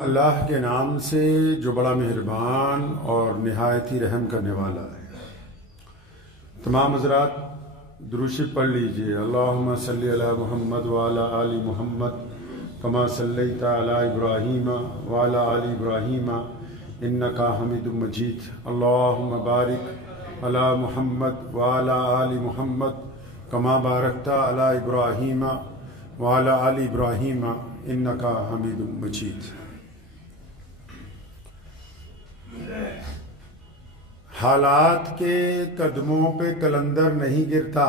اللہ کے نام سے جو بڑا مہربان اور نہایت ہی رحم کرنے والا ہے۔ تمام حضرات درود شریف پڑھ لیجئے۔ اللہم صلی علی محمد وعلی آل محمد کما صلیت علی ابراہیم وعلی آل ابراہیم انکا حمید مجید۔ اللہم بارک علی محمد وعلی آل محمد کما بارکت علی ابراہیم وعلی آل ابراہیم انکا حمید مجید۔ حالات کے قدموں پہ کلندر نہیں گرتا،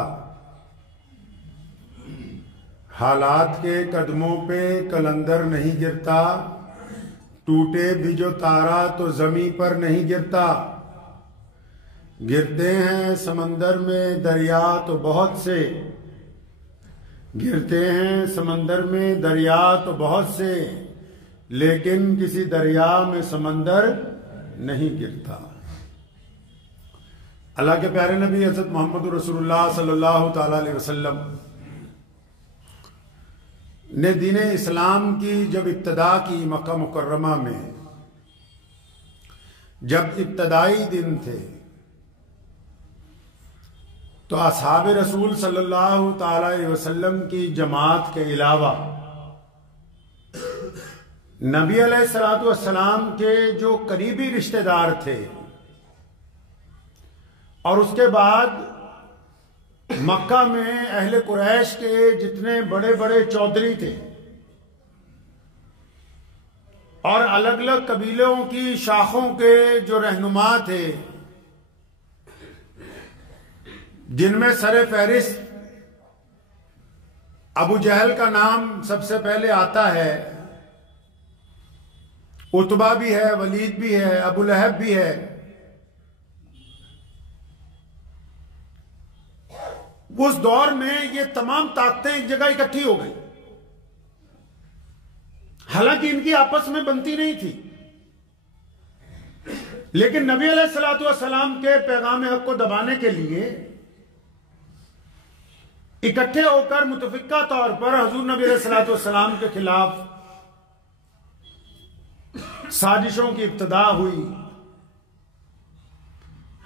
حالات کے قدموں پہ کلندر نہیں گرتا، ٹوٹے بھی جو تارا تو زمیں پر نہیں گرتا، گرتے ہیں سمندر میں دریا تو بہت سے، گرتے ہیں سمندر میں دریا تو بہت سے، لیکن کسی دریا میں سمندر نہیں گرتا۔ اللہ کے پیارے نبی حضرت محمد رسول اللہ صلی اللہ تعالی علیہ وسلم نے دین اسلام کی جب ابتدا کی مکہ مکرمہ میں، جب ابتدائی دن تھے تو اصحاب رسول صلی اللہ تعالی علیہ وسلم کی جماعت کے علاوہ نبی علیہ السلام کے جو قریبی رشتہ دار تھے اور اس کے بعد مکہ میں اہل قریش کے جتنے بڑے بڑے چودھری تھے اور الگ الگ قبیلوں کی شاخوں کے جو رہنما تھے، جن میں سر فہرست ابو جہل کا نام سب سے پہلے آتا ہے، عتبہ بھی ہے، ولید بھی ہے، ابو لہب بھی ہے۔ اس دور میں یہ تمام طاقتیں ایک جگہ اکٹھی ہو گئی، حالانکہ ان کی آپس میں بنتی نہیں تھی، لیکن نبی علیہ السلام کے پیغام حق کو دبانے کے لیے اکٹھے ہو کر متفقہ طور پر حضور نبی علیہ السلام کے خلاف سازشوں کی ابتدا ہوئی۔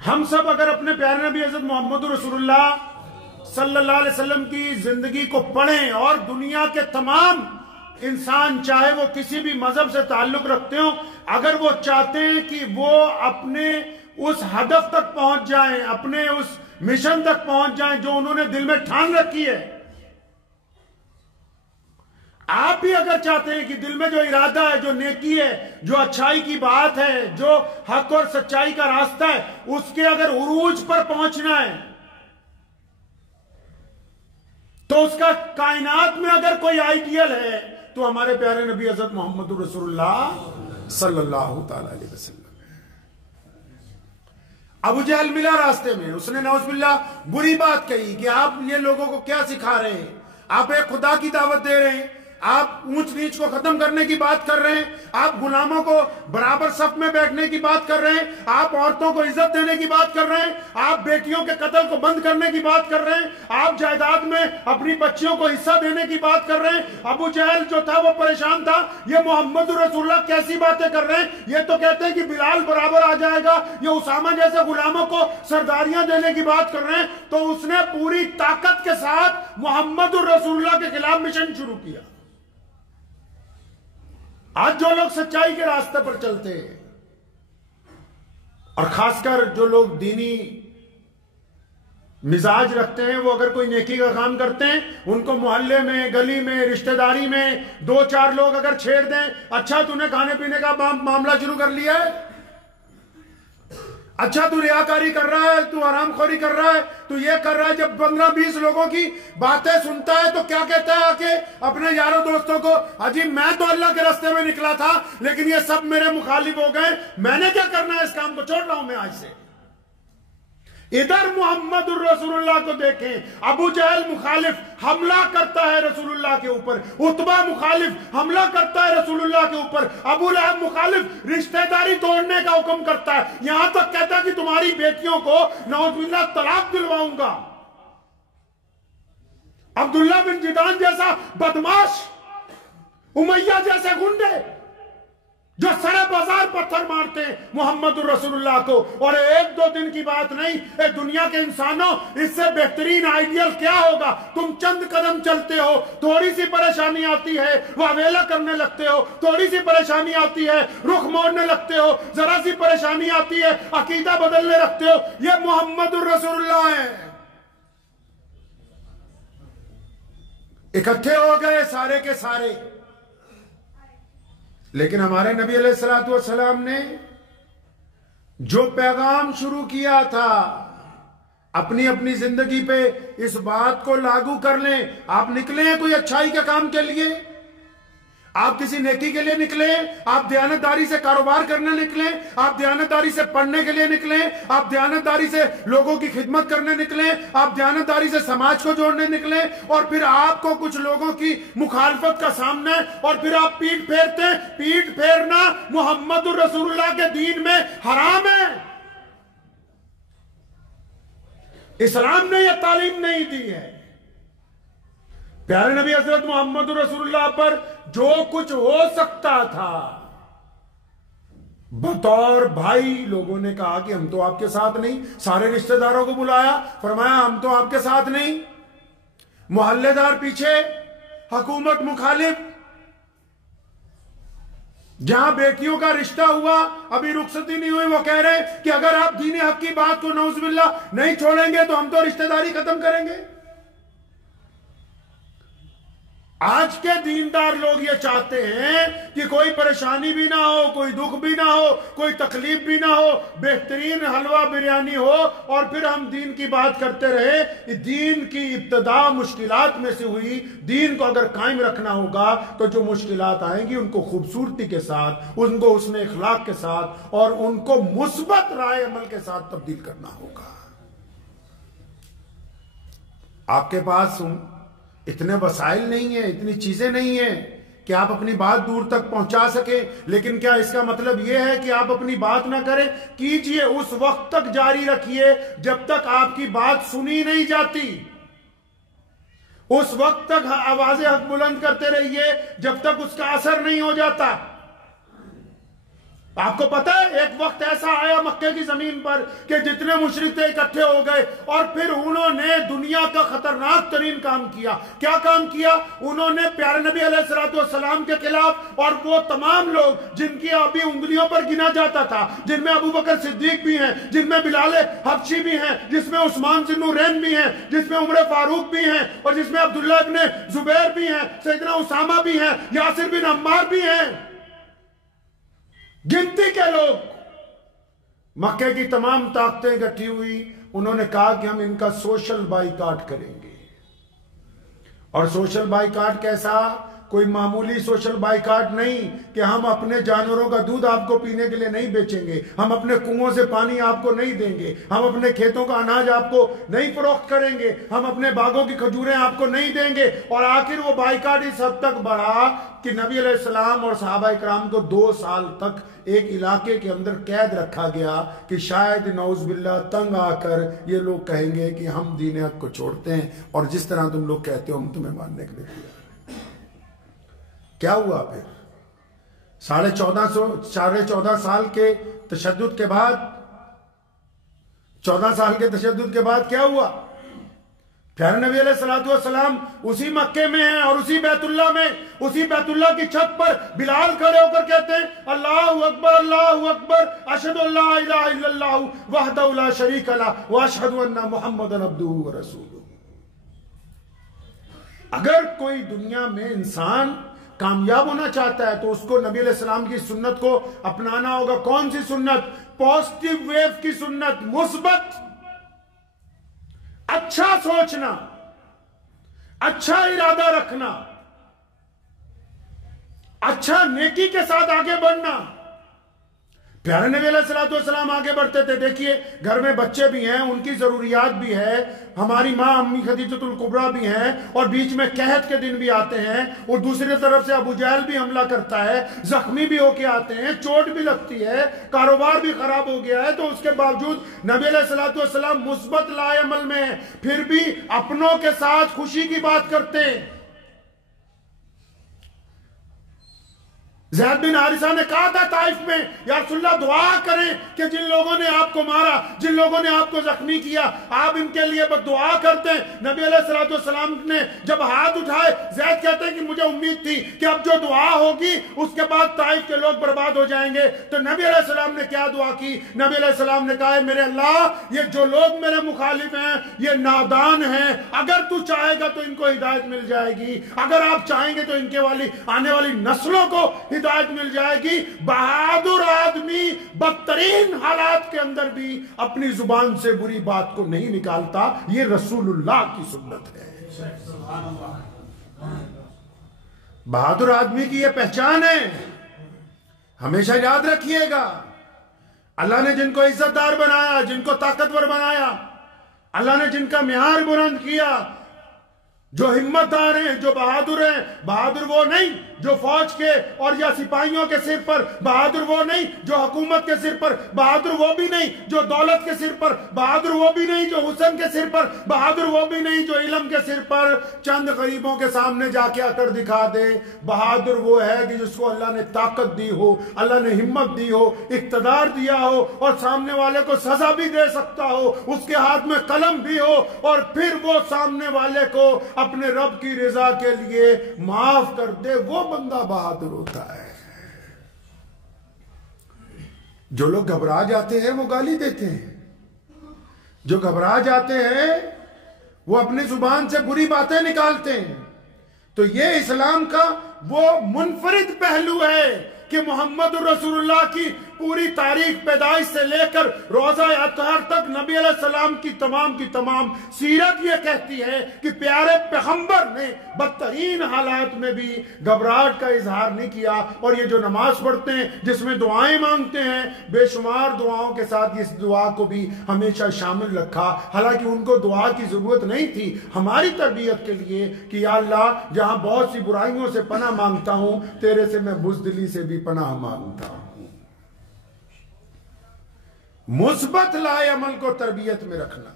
ہم سب اگر اپنے پیارے نبی حضرت محمد رسول اللہ صلی اللہ علیہ وسلم کی زندگی کو پڑھیں اور دنیا کے تمام انسان، چاہے وہ کسی بھی مذہب سے تعلق رکھتے ہوں، اگر وہ چاہتے ہیں کہ وہ اپنے اس ہدف تک پہنچ جائیں، اپنے اس مشن تک پہنچ جائیں جو انہوں نے دل میں ٹھان رکھی ہے، آپ بھی اگر چاہتے ہیں کہ دل میں جو ارادہ ہے، جو نیکی ہے، جو اچھائی کی بات ہے، جو حق اور سچائی کا راستہ ہے، اس کے اگر عروج پر پہنچنا ہے تو اس کا کائنات میں اگر کوئی آئیڈیل ہے تو ہمارے پیارے نبی حضرت محمد رسول اللہ صلی اللہ تعالی علیہ وسلم۔ ابو جہل ملا راستے میں، اس نے نعوذ باللہ بری بات کہی کہ آپ یہ لوگوں کو کیا سکھا رہے ہیں، آپ ایک خدا کی دعوت دے رہے ہیں، آپ اونچ نیچ کو ختم کرنے کی بات کر رہے ہیں، آپ غلاموں کو برابر صف میں بیٹھنے کی بات کر رہے ہیں، آپ عورتوں کو عزت دینے کی بات کر رہے ہیں، آپ بیٹیوں کے قتل کو بند کرنے کی بات کر رہے ہیں، آپ جائیداد میں اپنی بچیوں کو حصہ دینے کی بات کر رہے ہیں۔ ابو جہل جو تھا وہ پریشان تھا، یہ محمد رسول اللہ کیسی باتیں کر رہے ہیں، یہ تو کہتے ہیں کہ بلال برابر آ جائے گا، یہ اسامہ جیسے غلاموں کو سرداریاں دینے کی بات کر رہے ہیں۔ تو اس نے پوری طاقت کے ساتھ محمد رسول اللہ کے خلاف مشن شروع کیا۔ آج جو لوگ سچائی کے راستے پر چلتے ہیں اور خاص کر جو لوگ دینی مزاج رکھتے ہیں، وہ اگر کوئی نیکی کا کام کرتے ہیں، ان کو محلے میں، گلی میں، رشتہ داری میں دو چار لوگ اگر چھیڑ دیں، اچھا تو نے کھانے پینے کا معاملہ شروع کر لیا ہے، اچھا تو ریاکاری کر رہا ہے، تو حرام خوری کر رہا ہے، تو یہ کر رہا ہے۔ جب 15-20 لوگوں کی باتیں سنتا ہے تو کیا کہتا ہے آکے اپنے یاروں دوستوں کو، اجی میں تو اللہ کے راستے میں نکلا تھا لیکن یہ سب میرے مخالف ہو گئے، میں نے کیا کرنا ہے، اس کام کو چھوڑ رہا ہوں میں آج سے۔ ادھر محمد الرسول اللہ کو دیکھیں، ابو جہل مخالف حملہ کرتا ہے رسول اللہ کے اوپر، عتبہ مخالف حملہ کرتا ہے رسول اللہ کے اوپر، ابو لہب مخالف رشتہ داری توڑنے کا حکم کرتا ہے، یہاں تک کہتا ہے کہ تمہاری بیٹیوں کو نعوذ باللہ طلاق دلواؤں گا۔ عبداللہ بن جدعان جیسا بدماش، امیہ جیسے گنڈے ہیں محمد الرسول اللہ کو. اور ایک دو دن کی بات نہیں، اے دنیا کے انسانوں، اس سے بہترین آئیڈیل کیا ہوگا؟ تم چند قدم چلتے ہو، تھوڑی سی پریشانی آتی ہے واویلا کرنے لگتے ہو، تھوڑی سی پریشانی آتی ہے رخ موڑنے لگتے ہو، ذرا سی پریشانی آتی ہے عقیدہ بدلنے لگتے ہو. یہ محمد الرسول اللہ ہے. اکٹھے ہو گئے سارے کے سارے. لیکن ہمارے نبی علیہ الصلوۃ والسلام نے جو پیغام شروع کیا تھا، اپنی اپنی زندگی پہ اس بات کو لاگو کر لیں. آپ نکلے ہیں کوئی اچھائی کے کام کے لیے، آپ کسی نیکی کے لیے نکلیں، آپ دیانتداری سے کاروبار کرنے نکلیں، آپ دیانتداری سے پڑھنے کے لیے نکلیں، آپ دیانتداری سے لوگوں کی خدمت کرنے نکلیں، آپ دیانتداری سے سماج کو جوڑنے نکلیں، اور پھر آپ کو کچھ لوگوں کی مخالفت کا سامنا ہے اور پھر آپ پیٹ پھیرتے ہیں. پیٹ پھیرنا محمد الرسول اللہ کے دین میں حرام ہے. اسلام نے یہ تعلیم نہیں دی ہے. پیارے نبی حضرت محمد رسول اللہ پر جو کچھ ہو سکتا تھا، بطور بھائی لوگوں نے کہا کہ ہم تو آپ کے ساتھ نہیں. سارے رشتہ داروں کو بلایا، فرمایا ہم تو آپ کے ساتھ نہیں. محلے دار پیچھے، حکومت مخالف. جہاں بیٹیوں کا رشتہ ہوا، ابھی رخصتی نہیں ہوئی، وہ کہہ رہے کہ اگر آپ دین حق کی بات کو نعوذ باللہ نہیں چھوڑیں گے تو ہم تو رشتہ داری ختم کریں گے. آج کے دیندار لوگ یہ چاہتے ہیں کہ کوئی پریشانی بھی نہ ہو، کوئی دکھ بھی نہ ہو، کوئی تکلیف بھی نہ ہو، بہترین حلوہ بریانی ہو، اور پھر ہم دین کی بات کرتے رہے. دین کی ابتدا مشکلات میں سے ہوئی. دین کو اگر قائم رکھنا ہوگا تو جو مشکلات آئیں گی ان کو خوبصورتی کے ساتھ، ان کو حسن اخلاق کے ساتھ اور ان کو مثبت رائے عمل کے ساتھ تبدیل کرنا ہوگا. آپ کے پاس اتنے وسائل نہیں ہیں، اتنی چیزیں نہیں ہیں کہ آپ اپنی بات دور تک پہنچا سکیں. لیکن کیا اس کا مطلب یہ ہے کہ آپ اپنی بات نہ کریں؟ کیجئے، اس وقت تک جاری رکھیے جب تک آپ کی بات سنی نہیں جاتی. اس وقت تک آواز حق بلند کرتے رہیے جب تک اس کا اثر نہیں ہو جاتا. آپ کو پتا ہے ایک وقت ایسا آیا مکے کی زمین پر کہ جتنے مشرک تھے اکٹھے ہو گئے، اور پھر انہوں نے دنیا کا خطرناک ترین کام کیا. کیا کام کیا؟ انہوں نے پیارے نبی علیہ الصلوۃ والسلام کے خلاف، اور وہ تمام لوگ جن کی ابھی انگلیوں پر گنا جاتا تھا، جن میں ابو بکر صدیق بھی ہیں، جن میں بلال حبشی بھی ہیں، جس میں عثمان ذی النورین بھی ہیں، جس میں عمر فاروق بھی ہیں، اور جس میں عبداللہ ابن زبیر بھی ہیں، سیدنا اسامہ بھی ہیں، یاسر بن عمار بھی ہیں. گنتی کے لوگ. مکے کی تمام طاقتیں اکٹھی ہوئی. انہوں نے کہا کہ ہم ان کا سوشل بائیکاٹ کریں گے. اور سوشل بائیکاٹ کیسا؟ کوئی معمولی سوشل بائیکاٹ نہیں کہ ہم اپنے جانوروں کا دودھ آپ کو پینے کے لیے نہیں بیچیں گے، ہم اپنے کنووں سے پانی آپ کو نہیں دیں گے، ہم اپنے کھیتوں کا اناج آپ کو نہیں فروخت کریں گے، ہم اپنے باغوں کی کھجوریں آپ کو نہیں دیں گے. اور آخر وہ بائیکاٹ اس حد تک بڑھا کہ نبی علیہ السلام اور صحابہ اکرام کو 2 سال تک ایک علاقے کے اندر قید رکھا گیا کہ شاید نعوذ باللہ تنگ آ کر یہ لوگ کہیں گے کہ ہم دین حق کو چھوڑتے ہیں اور جس طرح تم لوگ کہتے ہو ہم تمہیں ماننے کے لیے تیار ہیں. کیا ہوا پھر؟ 14.5 سال کے تشدد کے بعد، 14 سال کے تشدد کے بعد کیا ہوا؟ پیارے نبی علیہ الصلوۃ والسلام اسی مکے میں ہیں اور اسی بیت اللہ میں، اسی بیت اللہ کی چھت پر بلال کھڑے ہو کر کہتے ہیں اللہ اکبر اللہ اکبر اشہد ان لا الہ الا اللہ وحدہ لا شریک لہ واشہد ان محمدا عبدہ ورسولہ. اگر کوئی دنیا میں انسان کامیاب ہونا چاہتا ہے تو اس کو نبی علیہ السلام کی سنت کو اپنانا ہوگا. کون سی سنت؟ پازیٹیو ویو کی سنت، مثبت، اچھا سوچنا، اچھا ارادہ رکھنا، اچھا نیکی کے ساتھ آگے بڑھنا. پیارے نبی علیہ الصلوۃ والسلام آگے بڑھتے تھے. دیکھیے گھر میں بچے بھی ہیں، ان کی ضروریات بھی ہے، ہماری ماں امی خدیجۃ الکبریٰ بھی ہیں، اور بیچ میں قحط کے دن بھی آتے ہیں، اور دوسری طرف سے ابو جہل بھی حملہ کرتا ہے، زخمی بھی ہو کے آتے ہیں، چوٹ بھی لگتی ہے، کاروبار بھی خراب ہو گیا ہے. تو اس کے باوجود نبی علیہ الصلوۃ والسلام مثبت لائے عمل میں ہیں، پھر بھی اپنوں کے ساتھ خوشی کی بات کرتے ہیں. زید بن حارثہ نے کہا تھا طائف میں، یا رسول اللہ دعا کریں کہ جن لوگوں نے آپ کو مارا، جن لوگوں نے آپ کو زخمی کیا، آپ ان کے لیے بس دعا کرتے ہیں۔ نبی علیہ السلام نے جب ہاتھ اٹھائے، زید کہتے ہیں کہ مجھے امید تھی کہ اب جو دعا ہوگی اس کے بعد طائف کے لوگ برباد ہو جائیں گے۔ تو نبی علیہ السلام نے کیا دعا کی؟ نبی علیہ السلام نے کہا میرے اللہ، یہ جو لوگ میرے مخالف ہیں یہ نادان ہیں، اگر تو چاہے گا تو ان کو ہدایت مل جائے گی، اگر آپ چاہیں گے تو ان کے آنے والی نسلوں کو ہدایت مل جائے گی۔ بہادر آدمی بدترین حالات کے اندر بھی اپنی زبان سے بری بات کو نہیں نکالتا، یہ رسول اللہ کی سنت ہے۔ بہادر آدمی کی یہ پہچان ہے، ہمیشہ یاد رکھیے گا۔ اللہ نے جن کو عزت دار بنایا، جن کو طاقتور بنایا، اللہ نے جن کا معیار بلند کیا، جو ہمت دار ہیں، جو بہادر ہیں، بہادر وہ نہیں جو فوج کے اور یا سپاہیوں کے سر پر، بہادر وہ نہیں جو حکومت کے سر پر، بہادر وہ بھی نہیں جو دولت کے سر پر، بہادر وہ بھی نہیں جو حسن کے سر پر، بہادر وہ بھی نہیں جو علم کے سر پر چند غریبوں کے سامنے جا کے اکڑ دکھا دے۔ بہادر وہ ہے کہ جس کو اللہ نے طاقت دی ہو، اللہ نے ہمت دی ہو، اقتدار دیا ہو، اور سامنے والے کو سزا بھی دے سکتا ہو، اس کے ہاتھ میں قلم بھی ہو، اور پھر وہ سامنے والے کو اپنے رب کی رضا کے لیے معاف کر دے، وہ بندہ بہادر ہوتا ہے۔ جو لوگ گھبرا جاتے ہیں وہ گالی دیتے ہیں، جو گھبرا جاتے ہیں وہ اپنی زبان سے بری باتیں نکالتے ہیں۔ تو یہ اسلام کا وہ منفرد پہلو ہے کہ محمد رسول اللہ کی پوری تاریخ پیدائش سے لے کر روزہ اطہر تک نبی علیہ السلام کی تمام سیرت یہ کہتی ہے کہ پیارے پیغمبر نے بدترین حالات میں بھی گھبراہٹ کا اظہار نہیں کیا۔ اور یہ جو نماز پڑھتے ہیں جس میں دعائیں مانگتے ہیں، بے شمار دعاؤں کے ساتھ اس دعا کو بھی ہمیشہ شامل رکھا، حالانکہ ان کو دعا کی ضرورت نہیں تھی، ہماری تربیت کے لیے کہ یا اللہ جہاں بہت سی برائیوں سے پناہ مانگتا ہوں، تیرے سے میں بزدلی سے بھی پناہ مانگتا ہوں۔ مثبت لائے عمل کو تربیت میں رکھنا۔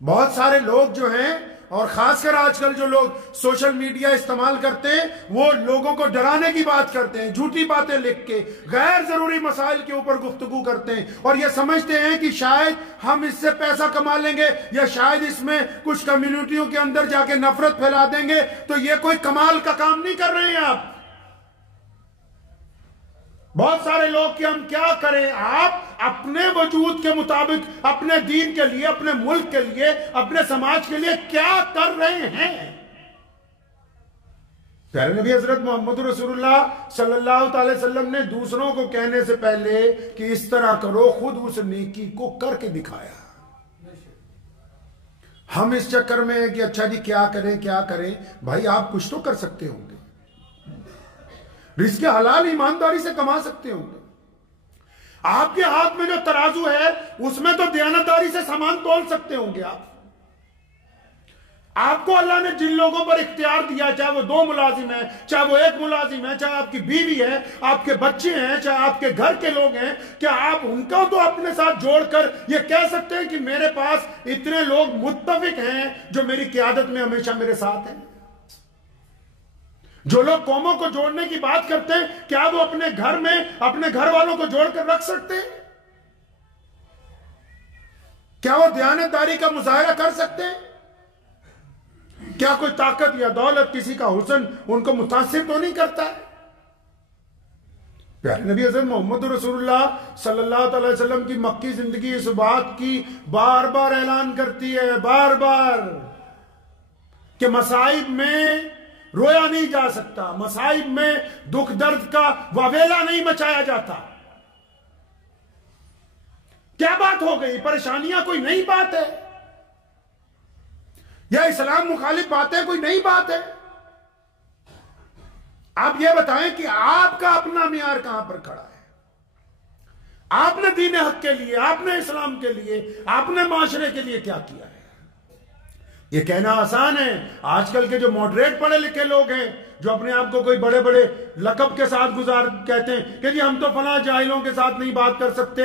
بہت سارے لوگ جو ہیں، اور خاص کر آج کل جو لوگ سوشل میڈیا استعمال کرتے ہیں، وہ لوگوں کو ڈرانے کی بات کرتے ہیں، جھوٹی باتیں لکھ کے غیر ضروری مسائل کے اوپر گفتگو کرتے ہیں، اور یہ سمجھتے ہیں کہ شاید ہم اس سے پیسہ کما لیں گے، یا شاید اس میں کچھ کمیونٹیوں کے اندر جا کے نفرت پھیلا دیں گے۔ تو یہ کوئی کمال کا کام نہیں کر رہے ہیں آپ۔ بہت سارے لوگ کہ ہم کیا کریں، آپ اپنے وجود کے مطابق اپنے دین کے لیے، اپنے ملک کے لیے، اپنے سماج کے لیے کیا کر رہے ہیں؟ پیارے نبی حضرت محمد رسول اللہ صلی اللہ تعالی وسلم نے دوسروں کو کہنے سے پہلے کہ اس طرح کرو، خود اس نیکی کو کر کے دکھایا۔ ہم اس چکر میں کہ اچھا جی کیا کریں، بھائی آپ کچھ تو کر سکتے ہوں گے، رزق حلال ایمانداری سے کما سکتے ہوں گے، آپ کے ہاتھ میں جو ترازو ہے اس میں تو دیانتداری سے سامان تول سکتے ہوں گے۔ آپ کو اللہ نے جن لوگوں پر اختیار دیا، چاہے وہ 2 ملازم ہیں، چاہے وہ 1 ملازم ہے، چاہے آپ کی بیوی ہے، آپ کے بچے ہیں، چاہے آپ کے گھر کے لوگ ہیں، کیا آپ ان کو تو اپنے ساتھ جوڑ کر یہ کہہ سکتے ہیں کہ میرے پاس اتنے لوگ متفق ہیں جو میری قیادت میں ہمیشہ میرے ساتھ ہیں؟ جو لوگ قوموں کو جوڑنے کی بات کرتے ہیں، کیا وہ اپنے گھر میں اپنے گھر والوں کو جوڑ کر رکھ سکتے ہیں؟ کیا وہ دیانتداری کا مظاہرہ کر سکتے ہیں؟ کیا کوئی طاقت یا دولت، کسی کا حسن ان کو متاثر تو نہیں کرتا ہے؟ پیارے نبی حضرت محمد رسول اللہ صلی اللہ علیہ وسلم کی مکی زندگی اس بات کی بار بار اعلان کرتی ہے، بار بار، کہ مصائب میں رویا نہیں جا سکتا، مصائب میں دکھ درد کا واویلا نہیں مچایا جاتا۔ کیا بات ہو گئی؟ پریشانیاں کوئی نئی بات ہے؟ یا اسلام مخالف باتیں کوئی نئی بات ہے؟ آپ یہ بتائیں کہ آپ کا اپنا معیار کہاں پر کھڑا ہے؟ آپ نے دین حق کے لیے، آپ نے اسلام کے لیے، آپ نے معاشرے کے لیے کیا کیا ہے؟ یہ کہنا آسان ہے۔ آج کل کے جو ماڈریٹ پڑھے لکھے لوگ ہیں جو اپنے آپ کو کوئی بڑے بڑے لقب کے ساتھ کہتے ہیں کہ جی ہم تو فلاں جاہلوں کے ساتھ نہیں بات کر سکتے.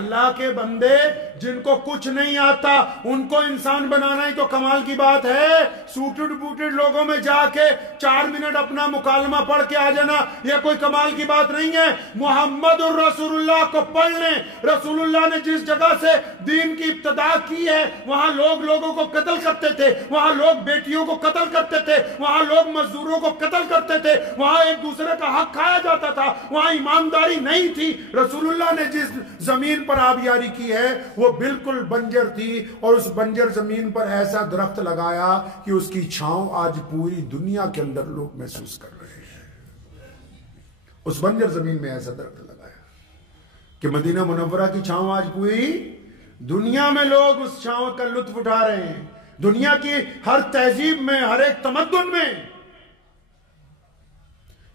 اللہ کے بندے جن کو کچھ نہیں آتا ان کو انسان بنانا ہی تو کمال کی بات ہے. سوٹڈ بوٹڈ لوگوں میں جا کے 4 منٹ اپنا مکالمہ پڑھ کے آ جانا یہ کوئی کمال کی بات نہیں ہے. محمد الرسول اللہ کو پڑھ لیں. رسول اللہ نے جس جگہ سے دین کی ابتدا کی ہے وہاں لوگ لوگوں کو قتل کرتے تھے, وہاں لوگ بیٹیوں کو قتل کرتے تھے, وہاں لوگ مزدوروں کو قتل کرتے تھے, وہاں ایک دوسرے کا حق کھایا جاتا تھا, وہاں ایمانداری نہیں تھی. رسول اللہ نے جس زمین پر آبیاری کی ہے وہ بالکل بنجر تھی, اور اس بنجر زمین پر ایسا درخت لگایا کہ اس کی چھاؤں آج پوری دنیا کے اندر لوگ محسوس کر رہے ہیں. اس بنجر زمین میں ایسا درخت لگایا کہ مدینہ منورہ کی چھاؤں آج پوری دنیا میں لوگ اس چھاؤں کا لطف اٹھا رہے ہیں. دنیا کی ہر تہذیب میں, ہر ایک تمدن میں.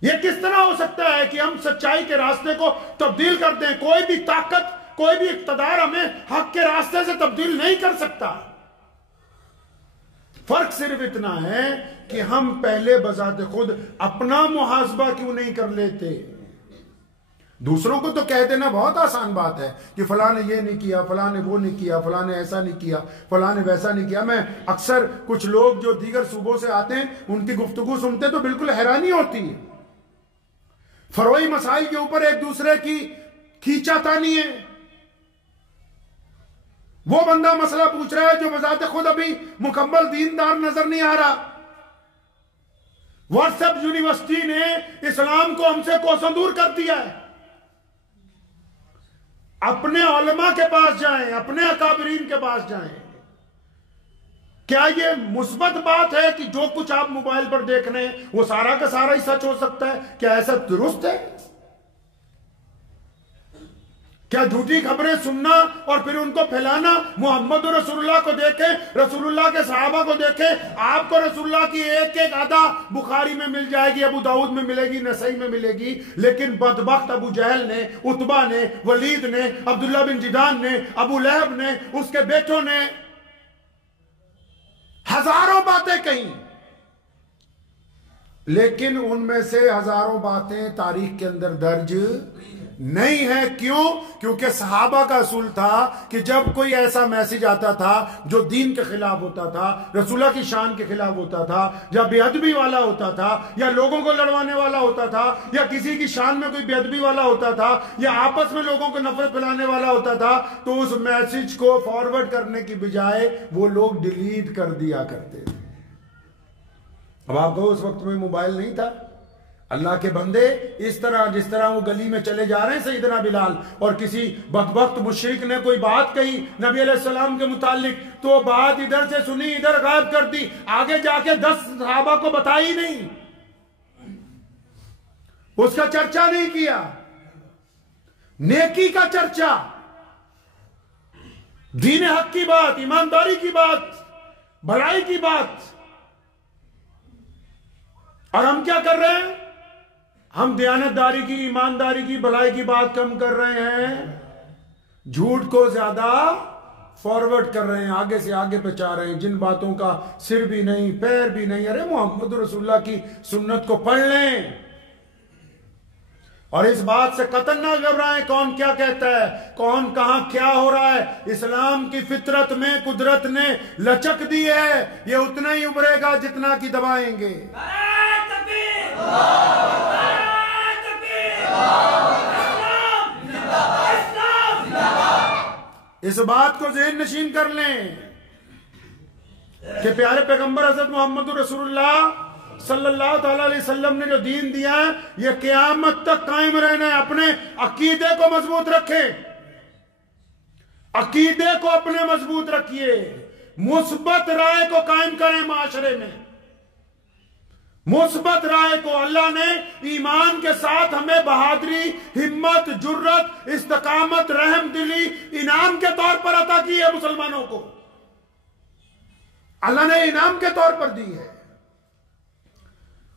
یہ کس طرح ہو سکتا ہے کہ ہم سچائی کے راستے کو تبدیل کر دیں؟ کوئی بھی طاقت, کوئی بھی اقتدار ہمیں حق کے راستے سے تبدیل نہیں کر سکتا. فرق صرف اتنا ہے کہ ہم پہلے بذات خود اپنا محاسبہ کیوں نہیں کر لیتے. دوسروں کو تو کہہ دینا بہت آسان بات ہے کہ فلاں نے یہ نہیں کیا, فلاں نے وہ نہیں کیا, فلاں نے ایسا نہیں کیا, فلاں نے ویسا نہیں کیا. میں اکثر کچھ لوگ جو دیگر صوبوں سے آتے ہیں ان کی گفتگو سنتے تو بالکل حیرانی ہوتی ہے. فروئی مسائل کے اوپر ایک دوسرے کی کھینچا تانی ہے. وہ بندہ مسئلہ پوچھ رہا ہے جو بذات خود ابھی مکمل دیندار نظر نہیں آ رہا. واٹس ایپ یونیورسٹی نے اسلام کو ہم سے کوسوں دور کر دیا ہے. اپنے علماء کے پاس جائیں, اپنے اکابرین کے پاس جائیں. کیا یہ مثبت بات ہے کہ جو کچھ آپ موبائل پر دیکھ رہے ہیں وہ سارا کا سارا ہی سچ ہو سکتا ہے؟ کیا ایسا درست ہے؟ کیا جھوٹی خبریں سننا اور پھر ان کو پھیلانا؟ محمد رسول اللہ کو دیکھیں, رسول اللہ کے صحابہ کو دیکھیں. آپ کو رسول اللہ کی ایک ایک ادا بخاری میں مل جائے گی, ابو داؤد میں ملے گی, نسائی میں ملے گی. لیکن بدبخت ابو جہل نے, عتبہ نے, ولید نے, عبداللہ بن جدان نے, ابو لہب نے, اس کے بیٹوں نے ہزاروں باتیں کہیں, لیکن ان میں سے ہزاروں باتیں تاریخ کے اندر درج نہیں ہے. کیوں؟ کیونکہ صحابہ کا اصول تھا کہ جب کوئی ایسا میسج آتا تھا جو دین کے خلاف ہوتا تھا, رسول اللہ کی شان کے خلاف ہوتا تھا, یا بے ادبی والا ہوتا تھا, یا لوگوں کو لڑوانے والا ہوتا تھا, یا کسی کی شان میں کوئی بے ادبی والا ہوتا تھا, یا آپس میں لوگوں کو نفرت پھیلانے والا ہوتا تھا, تو اس میسج کو فارورڈ کرنے کی بجائے وہ لوگ ڈیلیٹ کر دیا کرتے تھے. اب آپ کو اس وقت میں موبائل نہیں تھا. اللہ کے بندے اس طرح, جس طرح وہ گلی میں چلے جا رہے ہیں سیدنا بلال, اور کسی بدبخت مشرک نے کوئی بات کہی نبی علیہ السلام کے متعلق, تو بات ادھر سے سنی ادھر غائب کر دی, آگے جا کے 10 صحابہ کو بتائی نہیں, اس کا چرچا نہیں کیا. نیکی کا چرچا, دین حق کی بات, ایمانداری کی بات, بھلائی کی بات. اور ہم کیا کر رہے ہیں؟ ہم دیانتداری کی, ایمانداری کی, بھلائی کی بات کم کر رہے ہیں, جھوٹ کو زیادہ فارورڈ کر رہے ہیں, آگے سے آگے پہنچا رہے ہیں, جن باتوں کا سر بھی نہیں, پیر بھی نہیں. ارے محمد رسول اللہ کی سنت کو پڑھ لیں, اور اس بات سے قطعاً نہ گھبرائیں کون کیا کہتا ہے, کون کہاں کیا ہو رہا ہے. اسلام کی فطرت میں قدرت نے لچک دی ہے, یہ اتنا ہی ابھرے گا جتنا کی دبائیں گے. اس بات کو ذہن نشین کر لیں کہ پیارے پیغمبر حضرت محمد رسول اللہ صلی اللہ تعالی علیہ وسلم نے جو دین دیا ہے یہ قیامت تک قائم رہنا ہے. اپنے عقیدے کو مضبوط رکھیں, عقیدے کو اپنے مضبوط رکھیے, مثبت رائے کو قائم کریں معاشرے میں, مثبت رائے کو. اللہ نے ایمان کے ساتھ ہمیں بہادری, ہمت, جرت, استقامت, رحم دلی انعام کے طور پر عطا کی ہے. مسلمانوں کو اللہ نے انعام کے طور پر دی ہے